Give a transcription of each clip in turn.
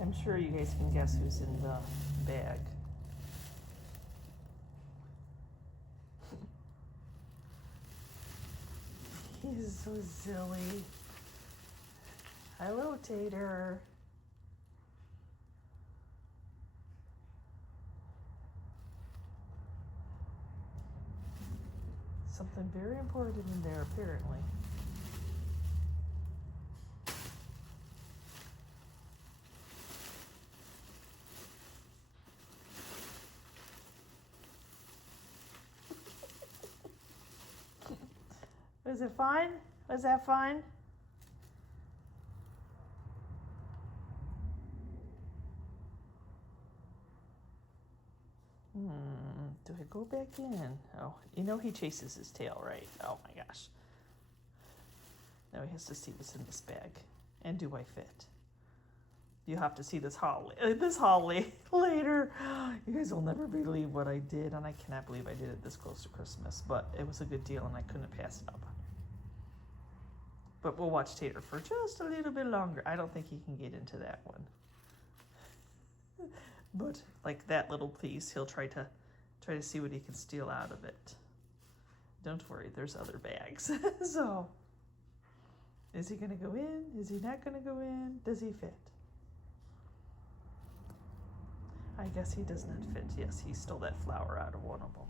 I'm sure you guys can guess who's in the bag. He's so silly. Hello, Tater. Something very important in there, apparently. Was it fun? Was that fun? Do I go back in? Oh, you know he chases his tail, right? Oh my gosh. Now he has to see what's in this bag. And do I fit? You have to see this haul later. You guys will never believe what I did, and I cannot believe I did it this close to Christmas, but it was a good deal and I couldn't pass it up. But we'll watch Tater for just a little bit longer. I don't think he can get into that one. But like that little piece, he'll try to see what he can steal out of it. Don't worry, there's other bags. So, is he gonna go in? Is he not gonna go in? Does he fit? I guess he does not fit. Yes, he stole that flower out of one of them.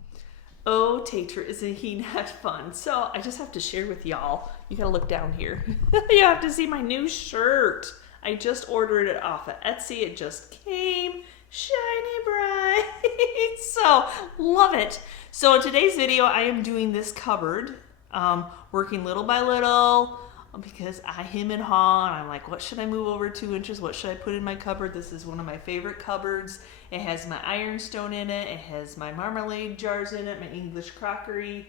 Oh, Tater, isn't he not fun? So I just have to share with y'all. You gotta look down here. You have to see my new shirt. I just ordered it off of Etsy. It just came. Shiny bright. So love it. So in today's video, I am doing this cupboard, working little by little, because I hem and haw, and I'm like, what should I move over 2 inches? What should I put in my cupboard? This is one of my favorite cupboards. It has my Ironstone in it. It has my marmalade jars in it, my English crockery,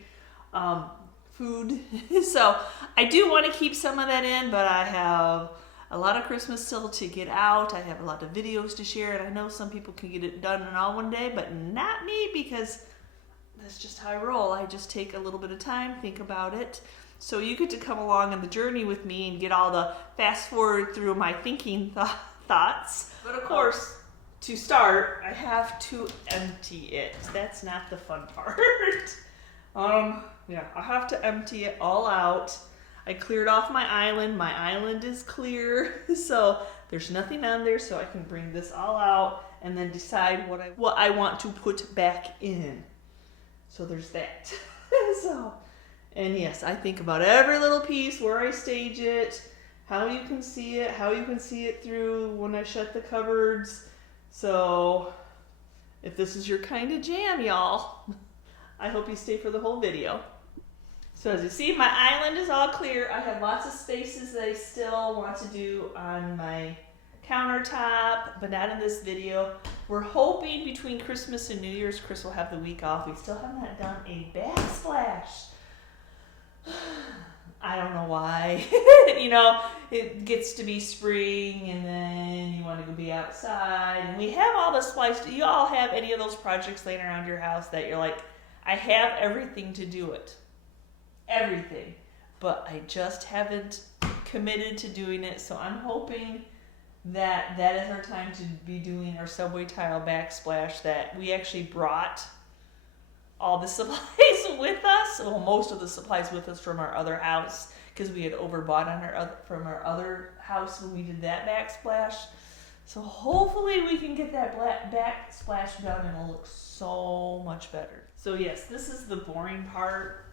food. So I do want to keep some of that in, but I have a lot of Christmas still to get out. I have a lot of videos to share, and I know some people can get it done in all one day, but not me, because that's just how I roll. I just take a little bit of time, think about it. So you get to come along on the journey with me and get all the fast forward through my thinking thoughts. But of course, to start, I have to empty it. That's not the fun part. Yeah, I have to empty it all out. I cleared off my island. My island is clear, so there's nothing on there, so I can bring this all out and then decide what I want to put back in. So there's that. And yes, I think about every little piece, where I stage it, how you can see it through when I shut the cupboards. So if this is your kind of jam, y'all, I hope you stay for the whole video. So as you see, my island is all clear. I have lots of spaces that I still want to do on my countertop, but not in this video. We're hoping between Christmas and New Year's, Chris will have the week off. We still have not done a backsplash. I don't know why. You know, it gets to be spring and then you want to go be outside. And we have all the supplies. Do you all have any of those projects laying around your house that you're like, I have everything to do it? Everything. But I just haven't committed to doing it. So I'm hoping that is our time to be doing our subway tile backsplash, that we actually brought all the supplies with us, well, most of the supplies with us from our other house, because we had overbought from our other house when we did that backsplash. So hopefully we can get that backsplash done and it'll look so much better. So yes, this is the boring part.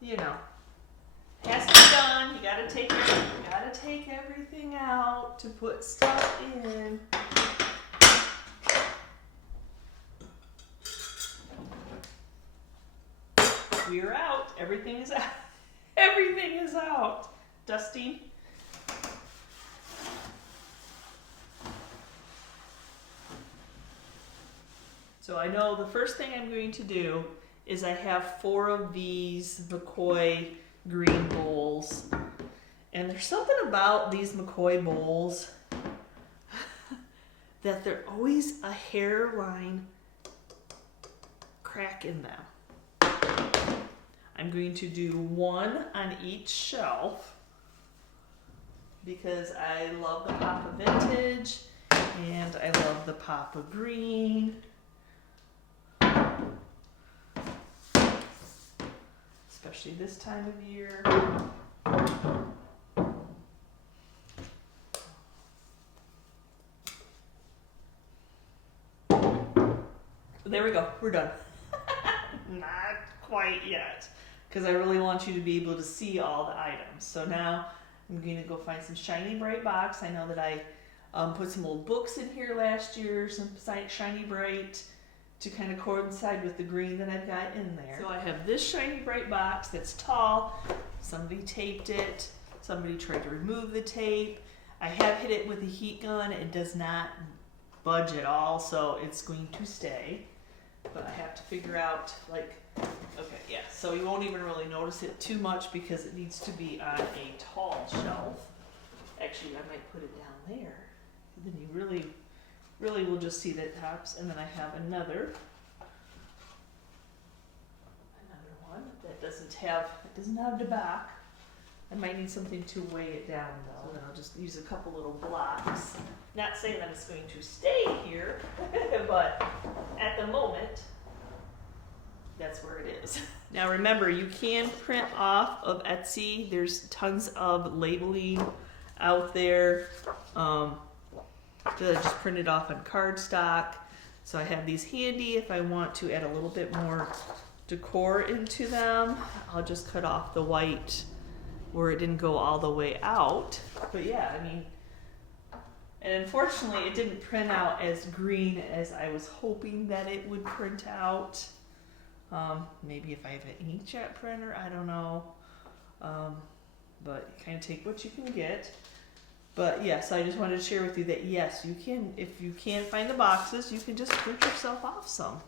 You know, has to be done. You gotta take everything out to put stuff in. We're out. Everything is out. Everything is out. Dusting. So I know the first thing I'm going to do is I have 4 of these McCoy green bowls. And there's something about these McCoy bowls that they're always a hairline crack in them. I'm going to do one on each shelf because I love the pop of vintage and I love the pop of green. Especially this time of year. There we go, we're done. Not quite yet, because I really want you to be able to see all the items. So now I'm going to go find some shiny bright box. I know that I put some old books in here last year, some shiny bright, to kind of coincide with the green that I've got in there. So I have this shiny bright box that's tall. Somebody taped it. Somebody tried to remove the tape. I have hit it with a heat gun. It does not budge at all, so it's going to stay. But I have to figure out, like, okay, yeah, so you won't even really notice it too much because it needs to be on a tall shelf. Actually, I might put it down there. Then you really will just see the tops. And then I have another one that doesn't have the back. I might need something to weigh it down though. So then I'll just use a couple little blocks. Not saying that it's going to stay here, but at the moment, that's where it is. Now remember, you can print off of Etsy. There's tons of labeling out there. That I just printed off on cardstock. So I have these handy if I want to add a little bit more decor into them. I'll just cut off the white where it didn't go all the way out. But yeah, I mean, and unfortunately it didn't print out as green as I was hoping that it would print out. Maybe if I have an inkjet printer, I don't know. But you kind of take what you can get. But yes, I just wanted to share with you that yes, you can, if you can't find the boxes, you can just print yourself off some.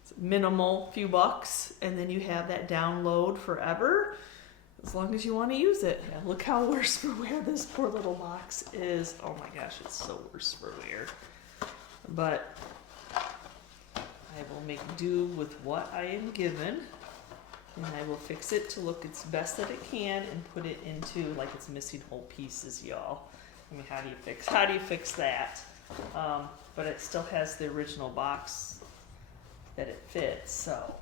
It's minimal, few bucks, and then you have that download forever, as long as you want to use it. Yeah, look how worse for wear this poor little box is. Oh my gosh, it's so worse for wear. But I will make do with what I am given. And I will fix it to look its best that it can and put it into like it's missing whole pieces, y'all. I mean, how do you fix that? But it still has the original box that it fits. So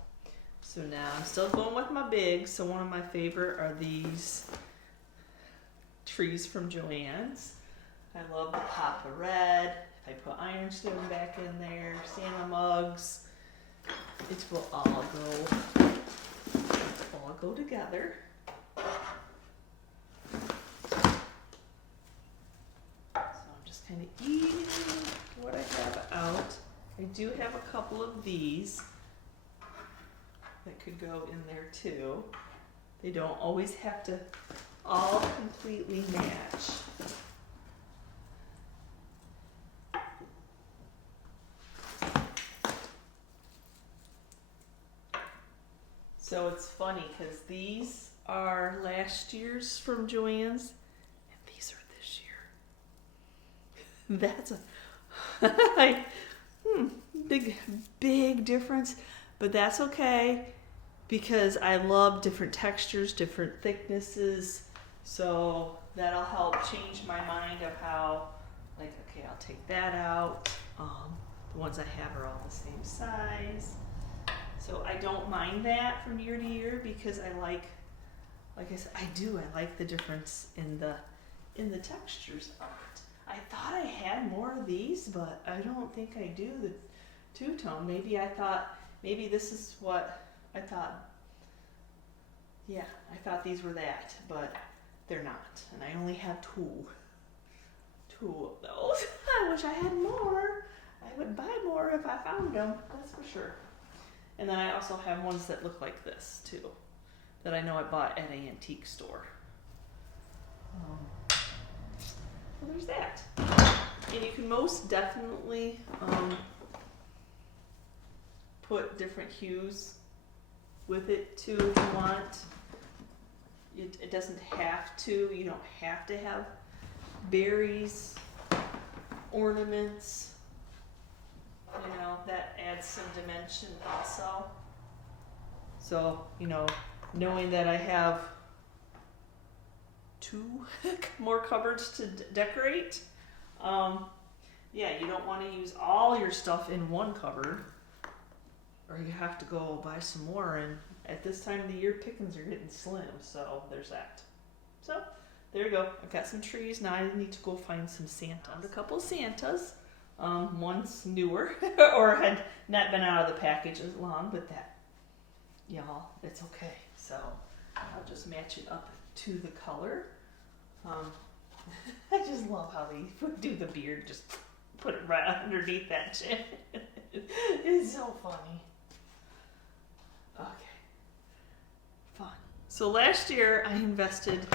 now I'm still going with my big. So one of my favorite are these trees from Joann's. I love the pop of red. If I put Ironstone back in there, Santa mugs, it will all go together. So I'm just kind of eating what I have out. I do have a couple of these that could go in there too. They don't always have to all completely match. So it's funny because these are last year's from Joann's and these are this year. That's a big difference, but that's okay because I love different textures, different thicknesses. So that'll help change my mind of how, like, okay, I'll take that out. The ones I have are all the same size. So I don't mind that from year to year because I like I said, I like the difference in the textures of it. I thought I had more of these, but I don't think I do, the two-tone. Maybe this is what I thought. Yeah, I thought these were that, but they're not. And I only have two of those. I wish I had more. I would buy more if I found them, that's for sure. And then I also have ones that look like this too, that I know I bought at an antique store. So there's that. And you can most definitely put different hues with it too if you want. It doesn't have to, you don't have to have berries, ornaments. You know, that adds some dimension also. So, you know, knowing that I have 2 more cupboards to decorate, yeah, you don't want to use all your stuff in one cupboard, or you have to go buy some more, and at this time of the year, pickings are getting slim, so there's that. So, there you go. I've got some trees. Now I need to go find some Santas. Found a couple of Santas. One's newer, or had not been out of the package as long, but that, y'all, it's okay. So, I'll just match it up to the color. I just love how they do the beard, just put it right underneath that chin. It's so funny. Okay. Fun. So last year I invested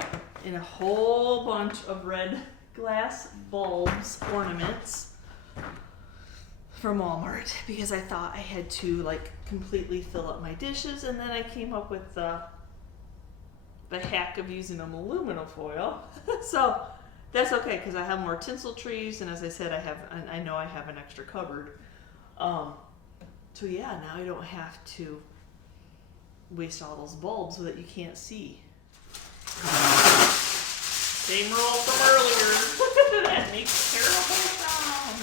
in a whole bunch of red glass bulbs, ornaments from Walmart, because I thought I had to like completely fill up my dishes, and then I came up with the hack of using them aluminum foil. So that's okay, because I have more tinsel trees, and as I said, I know I have an extra cupboard. So yeah, now I don't have to waste all those bulbs that you can't see. Same roll from earlier. That makes terrible sound.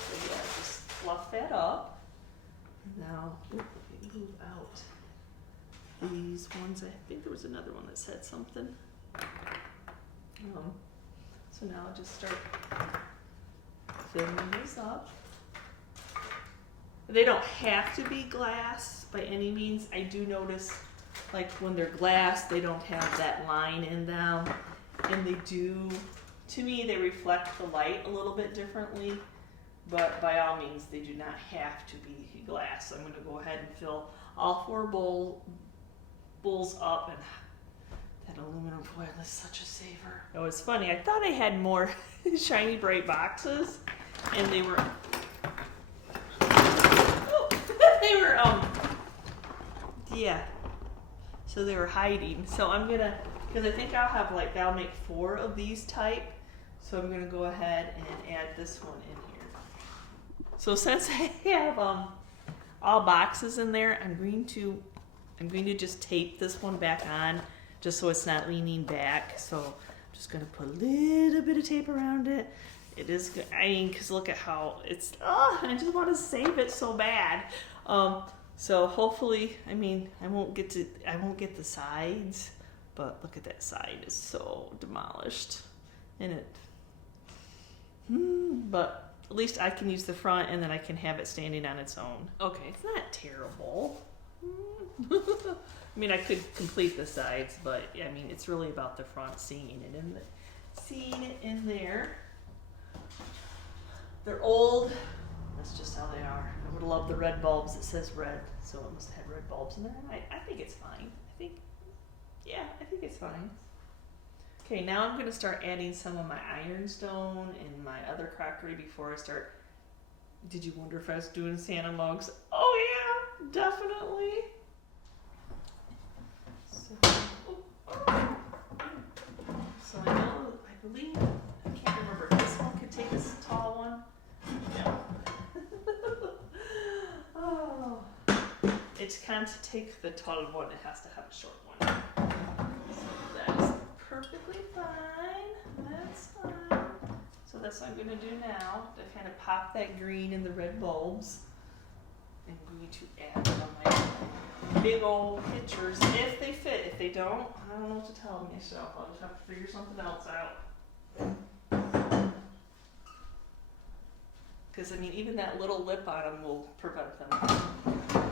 So yeah, just fluff that up. Now, let me move out these ones. I think there was another one that said something. So now I'll just start filling these up. They don't have to be glass by any means. I do notice, like when they're glass, they don't have that line in them, and they do, to me, they reflect the light a little bit differently, but by all means, they do not have to be glass. I'm going to go ahead and fill all 4 bowls up, and that aluminum foil is such a saver. It was funny, I thought I had more shiny bright boxes, and they were yeah, so they were hiding. So I'm gonna, because I think I'll make 4 of these type, so I'm gonna go ahead and add this one in here. So since I have all boxes in there, I'm going to just tape this one back on, just so it's not leaning back. So I'm just gonna put a little bit of tape around it. It is good. I mean, because look at how it's, I just want to save it so bad. So hopefully, I mean, I won't get the sides, but look at that side, is so demolished. And but at least I can use the front, and then I can have it standing on its own. Okay, it's not terrible. I mean, I could complete the sides, but I mean, it's really about the front, seeing it in there. They're old. That's just how they are. I would love the red bulbs. It says red, so it must have red bulbs in there. And I think it's fine. I think it's fine. Okay, now I'm going to start adding some of my Ironstone and my other crockery before I start. Did you wonder if I was doing Santa mugs? Oh yeah, definitely. So I believe, I can't remember, this one could take this tall one. No. Oh. It can't take the tall one, it has to have a short one. So that is perfectly fine. That's fine. So that's what I'm going to do now, to kind of pop that green in the red bulbs. I'm going to add them on my big old pictures if they fit. If they don't, I don't know what to tell myself. I'll just have to figure something else out. Because I mean, even that little lip on them will prevent them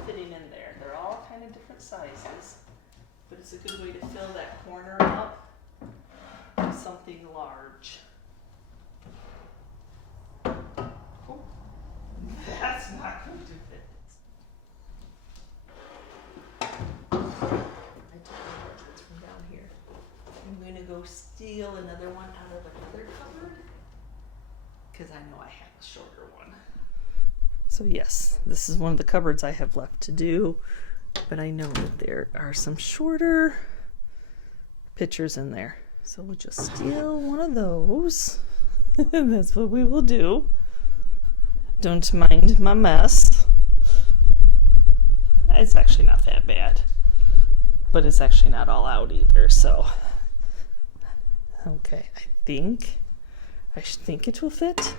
fitting in there. They're all kind of different sizes, but it's a good way to fill that corner up with something large. Oh, that's not going to fit. From down here. I'm going to go steal another one out of another cupboard, because I know I have a shorter one. So yes, this is one of the cupboards I have left to do, but I know that there are some shorter pictures in there. So we'll just steal one of those. That's what we will do. Don't mind my mess. It's actually not that bad, but it's actually not all out either, so. Okay, I think it will fit.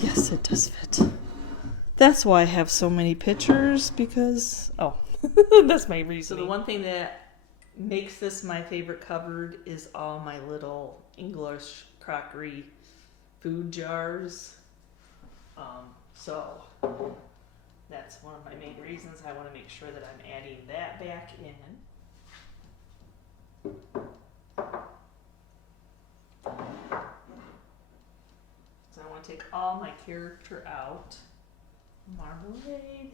Yes, it does fit. That's why I have so many pictures, because, oh, that's my reason. So the one thing that makes this my favorite cupboard is all my little English crockery food jars. So that's one of my main reasons. I want to make sure that I'm adding that back in. So I want to take all my character out. Marmalade.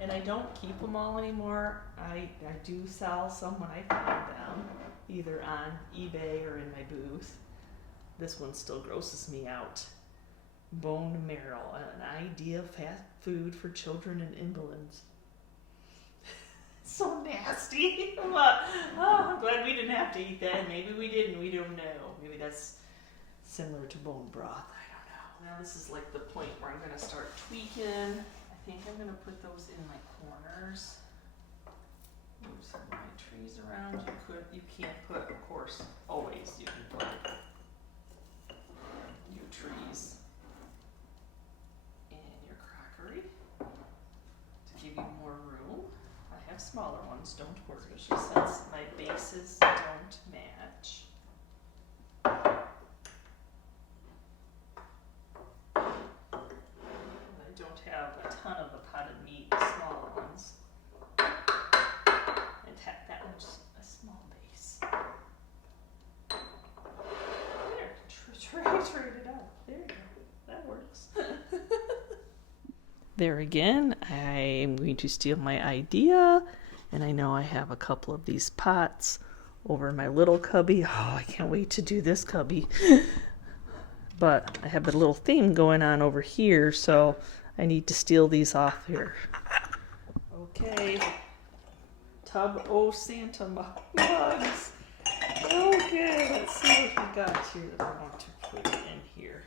And I don't keep them all anymore. I do sell some when I find them, either on eBay or in my booth. This one still grosses me out. Bone marrow, an idea of fast food for children and invalids. So nasty. But, I'm glad we didn't have to eat that. Maybe we didn't. We don't know. Maybe that's similar to bone broth. I don't know. Now this is like the point where I'm going to start tweaking. I think I'm going to put those in my corners. Move some of my trees around. You can't put, of course, always you can put your trees in your crockery to give you more room. I have smaller ones, don't worry, since my bases don't match. I don't have a ton of the potted meat, the smaller ones. And that one's a small base. There, trade it out. There you go. That works. There again, I'm going to steal my idea. And I know I have a couple of these pots over in my little cubby. Oh, I can't wait to do this cubby. But I have a little theme going on over here, so I need to steal these off here. Okay. Tub O Santa mugs. Okay, let's see what we got here that I want to put in here.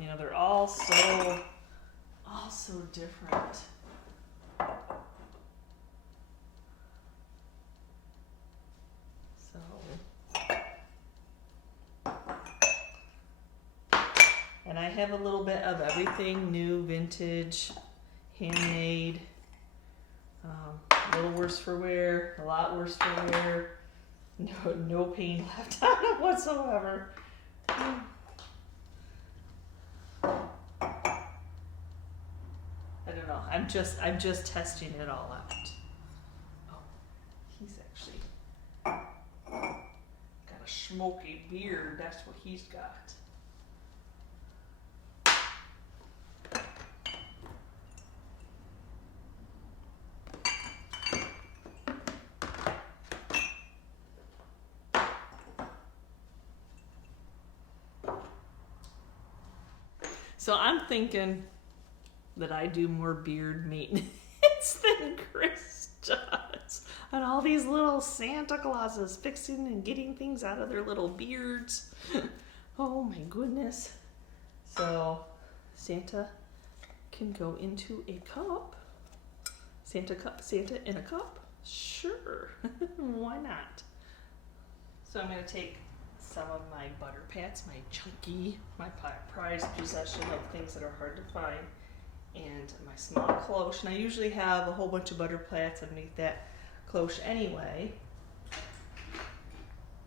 You know, they're all so different. And I have a little bit of everything, new, vintage, handmade, a little worse for wear, a lot worse for wear, no paint left on it whatsoever. I don't know, I'm just testing it all out. Oh, he's actually got a smoky beard, that's what he's got. So I'm thinking that I do more beard maintenance than Chris does. And all these little Santa Clauses fixing and getting things out of their little beards. Oh my goodness. So Santa can go into a cup. Santa in a cup? Sure. Why not? So I'm going to take some of my butter pats, my chunky, my prized possession of things that are hard to find, and my small cloche. And I usually have a whole bunch of butter pats underneath that cloche anyway.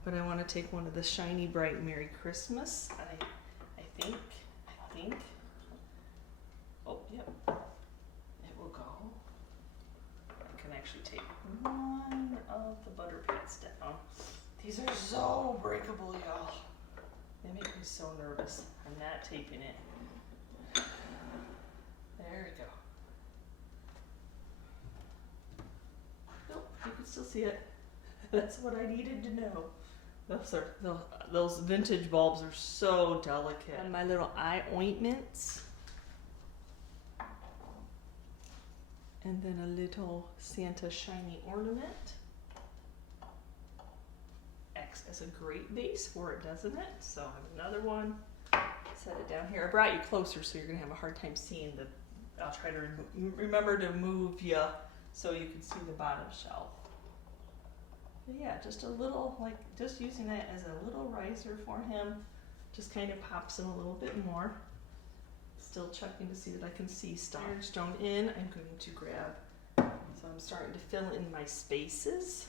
But I want to take one of the shiny bright Merry Christmas. I think. Oh, yep. It will go. I can actually take one of the butter pats down. These are so breakable, y'all. They make me so nervous. I'm not taping it. There we go. Nope, you can still see it. That's what I needed to know. Those vintage bulbs are so delicate. And my little eye ointments. And then a little Santa shiny ornament. acts as a great base for it, doesn't it? So I have another one. Set it down here. I brought you closer so you're gonna have a hard time seeing the, I'll try to remember to move you so you can see the bottom shelf. But yeah, just a little, like, just using that as a little riser for him, just kind of pops him a little bit more. Still checking to see that I can see stuff. Ironstone in, I'm going to grab, so I'm starting to fill in my spaces.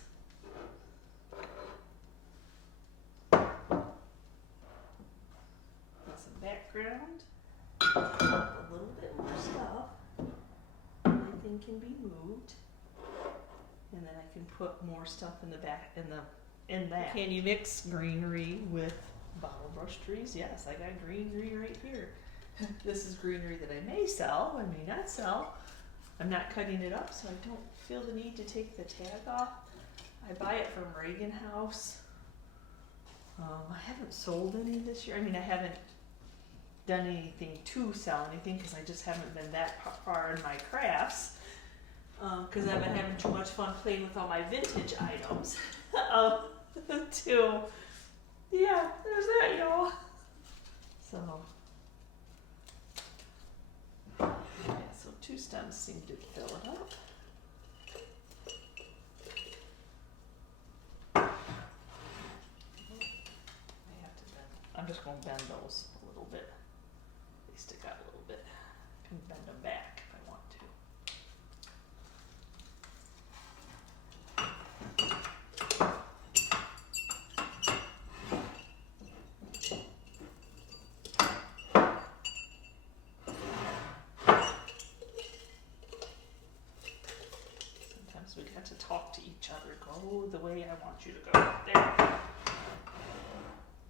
Background, a little bit more stuff. Everything can be moved, and then I can put more stuff in the back in that. Can you mix greenery with bottle brush trees? Yes, I got greenery right here. This is greenery that I may sell, I may not sell. I'm not cutting it up, so I don't feel the need to take the tag off. I buy it from Reagan House. I haven't sold any this year. I mean, I haven't done anything to sell anything because I just haven't been that far in my crafts because I've been having too much fun playing with all my vintage items. Yeah, there's that, y'all. So, yeah, so 2 stems seem to fill it up. I have to bend. I'm just going to bend those a little bit. They stick out a little bit. I can bend them back if I want to. Sometimes we got to talk to each other. Go the way I want you to go. There.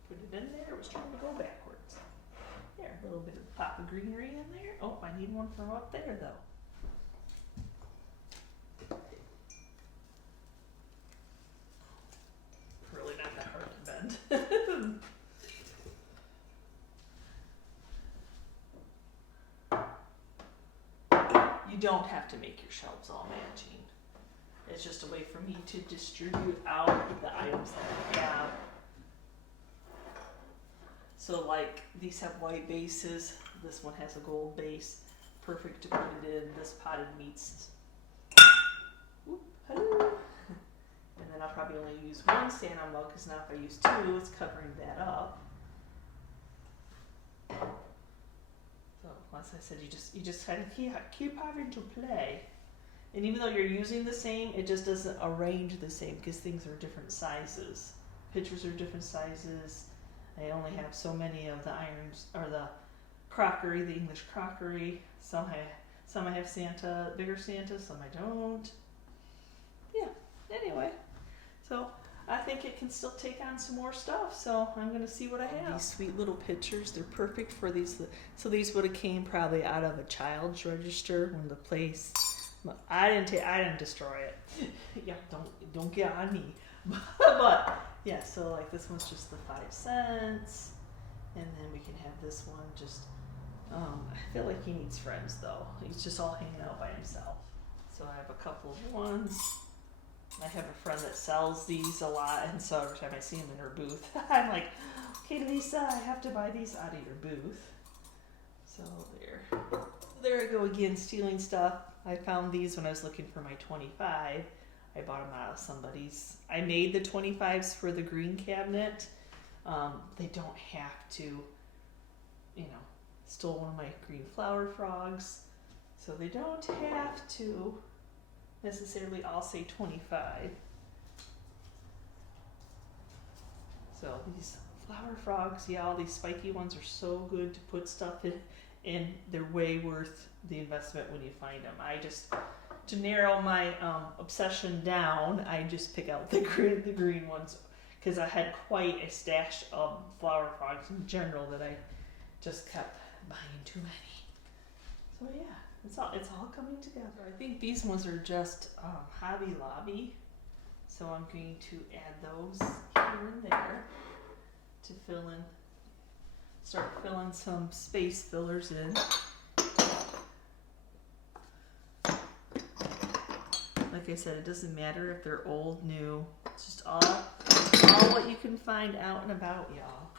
Put it in there. It was trying to go backwards. There, a little bit of pop of greenery in there. Oh, I need one from up there though. Really not that hard to bend. You don't have to make your shelves all matching. It's just a way for me to distribute out the items that I have. So like these have white bases, this one has a gold base, perfect to put it in this potted meats. Oop, hello. And then I'll probably only use one Santa mug because now if I use 2, it's covering that up. So as I said, you just kind of keep having to play. And even though you're using the same, it just doesn't arrange the same because things are different sizes. Pictures are different sizes. I only have so many of the irons or the crockery, the English crockery. Some I have Santa, bigger Santa, some I don't. Yeah, anyway. So I think it can still take on some more stuff. So I'm gonna see what I have. These sweet little pictures, they're perfect for these. So these would have came probably out of a child's register when the place, I didn't destroy it. Yeah, don't get on me. But yeah, so like this one's just the 5 cents, and then we can have this one just, I feel like he needs friends though. He's just all hanging out by himself. So I have a couple of ones. I have a friend that sells these a lot, and so every time I see him in her booth, I'm like, okay, Lisa, I have to buy these out of your booth. So there I go again, stealing stuff. I found these when I was looking for my 25. I bought them out of somebody's. I made the 25s for the green cabinet. They don't have to, you know, stole one of my green flower frogs. So they don't have to necessarily all say 25. So these flower frogs, yeah, all these spiky ones are so good to put stuff in, and they're way worth the investment when you find them. I just, to narrow my obsession down, I just pick out the green ones because I had quite a stash of flower frogs in general that I just kept buying too many. So yeah, it's all coming together. I think these ones are just Hobby Lobby, so I'm going to add those here and there to fill in, start filling some space fillers in. Like I said, it doesn't matter if they're old, new, it's just all all what you can find out and about, y'all.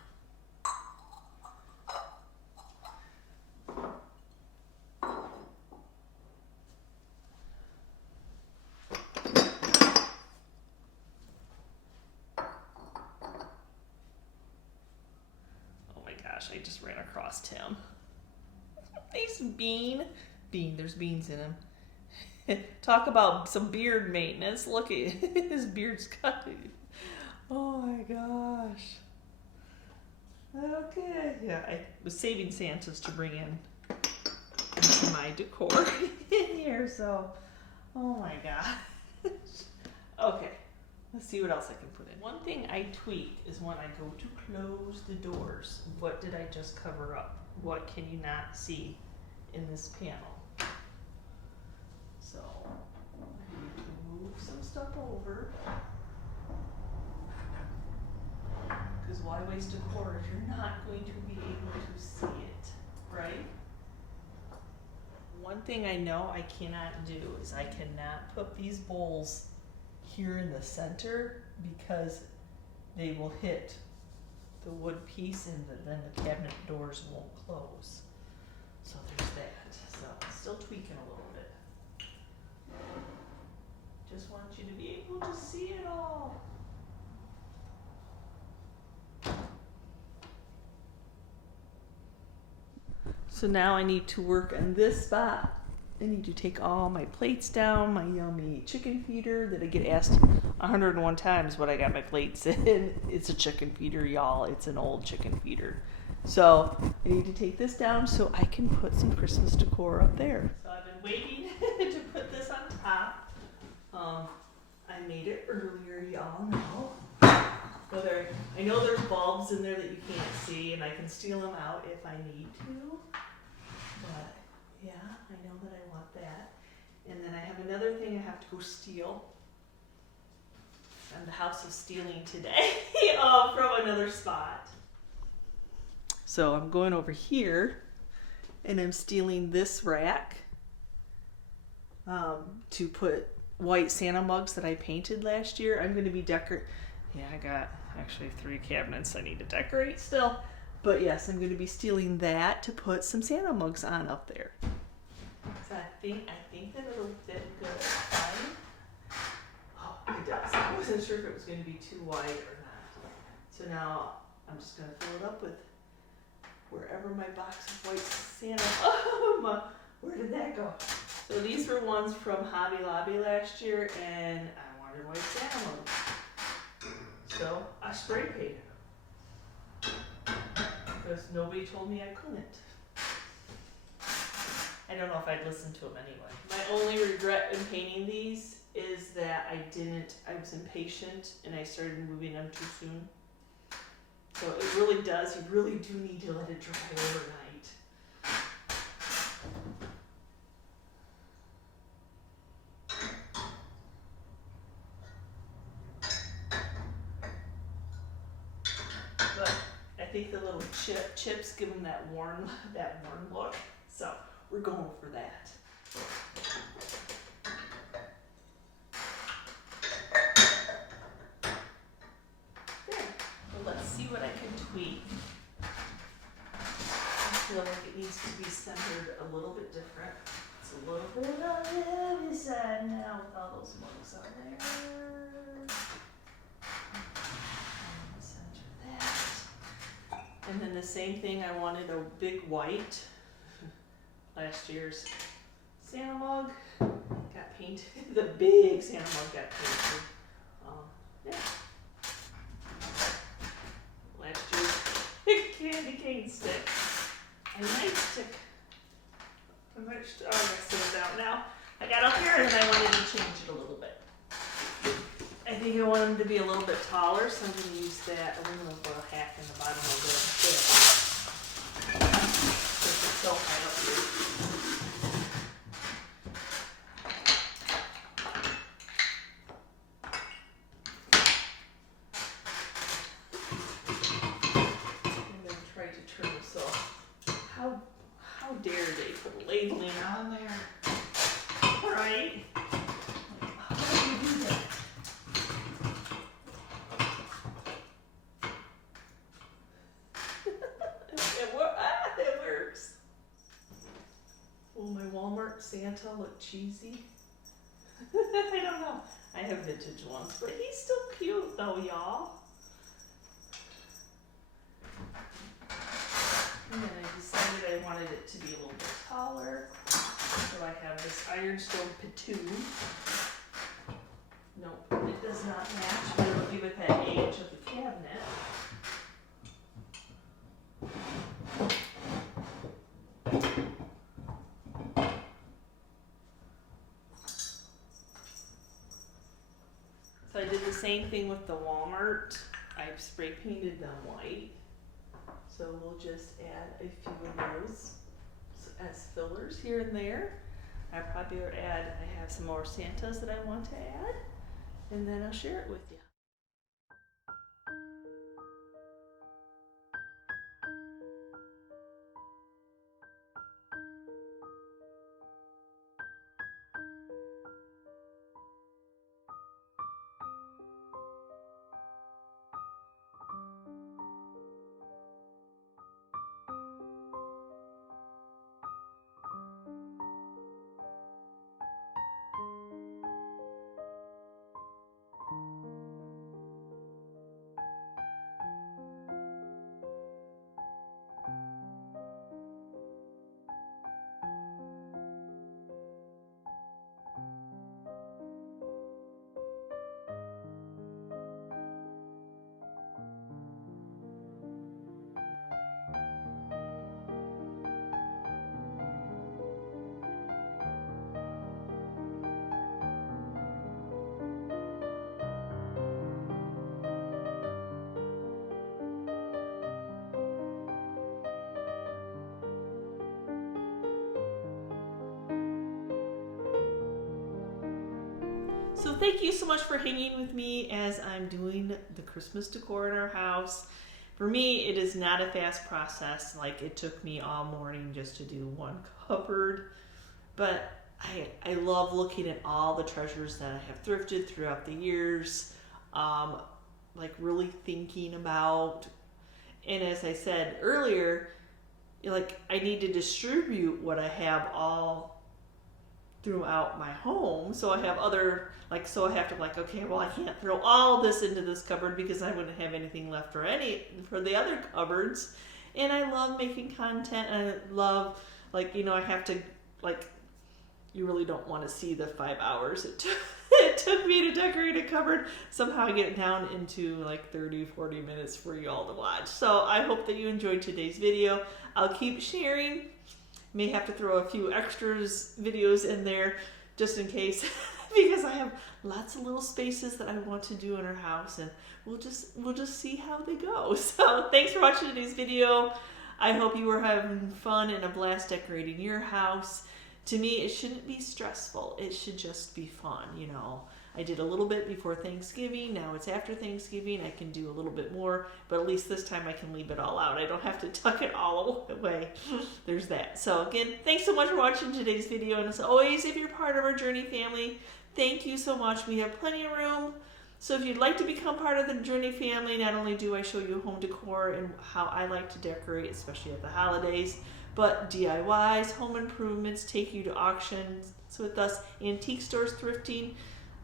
Oh my gosh, I just ran across Tim. Nice bean. There's beans in him. Talk about some beard maintenance. Look at his beard's cut. Oh my gosh. Okay. Yeah, I was saving Santas to bring in into my decor in here, so oh my gosh. Okay. Let's see what else I can put in. One thing I tweak is when I go to close the doors. What did I just cover up? What can you not see in this panel? So I need to move some stuff over. Because why waste decor if you're not going to be able to see it, right? One thing I know I cannot do is I cannot put these bowls here in the center because they will hit the wood piece and then the cabinet doors won't close. So there's that. So I'm still tweaking a little bit. Just want you to be able to see it all. So now I need to work on this spot. I need to take all my plates down, my yummy chicken feeder that I get asked 101 times what I got my plates in. It's a chicken feeder, y'all. It's an old chicken feeder. So I need to take this down so I can put some Christmas decor up there. So I've been waiting to put this on top. I made it earlier, y'all know. I know there's bulbs in there that you can't see, and I can steal them out if I need to. But yeah, I know that I want that. And then I have another thing I have to go steal. I'm the house of stealing today from another spot. So I'm going over here and I'm stealing this rack to put white Santa mugs that I painted last year. I'm going to be yeah, I got actually 3 cabinets I need to decorate still. But yes, I'm going to be stealing that to put some Santa mugs on up there. So I think that it'll fit good. Fine. Oh, it does. I wasn't sure if it was going to be too wide or not. So now I'm just going to fill it up with wherever my box of white Santa. Where did that go? So these were ones from Hobby Lobby last year, and I wanted white Santa mugs. So I spray painted them. Because nobody told me I couldn't. I don't know if I'd listen to them anyway. My only regret in painting these is that I was impatient and I started moving them too soon. So it really does, you really do need to let it dry overnight. But I think the little chips give them that worn look. So we're going for that. There. Well, let's see what I can tweak. I feel like it needs to be centered a little bit different. It's a little bit on the heavy side now with all those mugs on there. Center that. And then the same thing, I wanted a big white. Last year's Santa mug got painted. The big Santa mug got painted. Yeah. Last year's candy cane stick. A nice stick. I'm going to sit it out now. I got up here and then I wanted to change it a little bit. I think I want them to be a little bit taller, so I'm going to use that aluminum foil hack in the bottom of the stick. It's so high up here. I'm going to try to turn this off. How dare they put labeling on there? Right? How do you do that? Will my Walmart Santa look cheesy? I don't know. I have vintage ones, but he's still cute though, y'all. And then I decided I wanted it to be a little bit taller. So I have this Ironstone patoon. Nope, it does not match, but it'll give it that age of the cabinet. So I did the same thing with the Walmart. I spray painted them white. So we'll just add a few of those as fillers here and there. I probably will add, I have some more Santas that I want to add, and then I'll share it with you. So thank you so much for hanging with me as I'm doing the Christmas decor in our house. For me, it is not a fast process. Like, it took me all morning just to do one cupboard, but I love looking at all the treasures that I have thrifted throughout the years, like really thinking about, and as I said earlier, like, I need to distribute what I have all throughout my home. So I have other, like, so I have to, like, okay, well, I can't throw all this into this cupboard because I wouldn't have anything left for the other cupboards. And I love making content, and I love, like, you know, I have to, like, you really don't want to see the 5 hours it took me to decorate a cupboard. Somehow I get it down into like 30-40 minutes for you all to watch. So I hope that you enjoyed today's video. I'll keep sharing. May have to throw a few extras videos in there just in case because I have lots of little spaces that I want to do in our house, and we'll just see how they go. So thanks for watching today's video. I hope you were having fun and a blast decorating your house. To me, it shouldn't be stressful. It should just be fun, you know. I did a little bit before Thanksgiving. Now it's after Thanksgiving. I can do a little bit more, but at least this time I can leave it all out. I don't have to tuck it all away. There's that. So again, thanks so much for watching today's video. And as always, if you're part of our Journey family, thank you so much. We have plenty of room. So if you'd like to become part of the Journey family, not only do I show you home decor and how I like to decorate, especially at the holidays, but DIYs, home improvements, take you to auctions with us, antique stores, thrifting,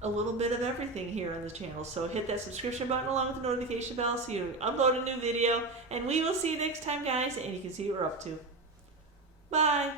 a little bit of everything here on the channel. So hit that subscription button along with the notification bell so you upload a new video. And we will see you next time, guys, and you can see what we're up to. Bye.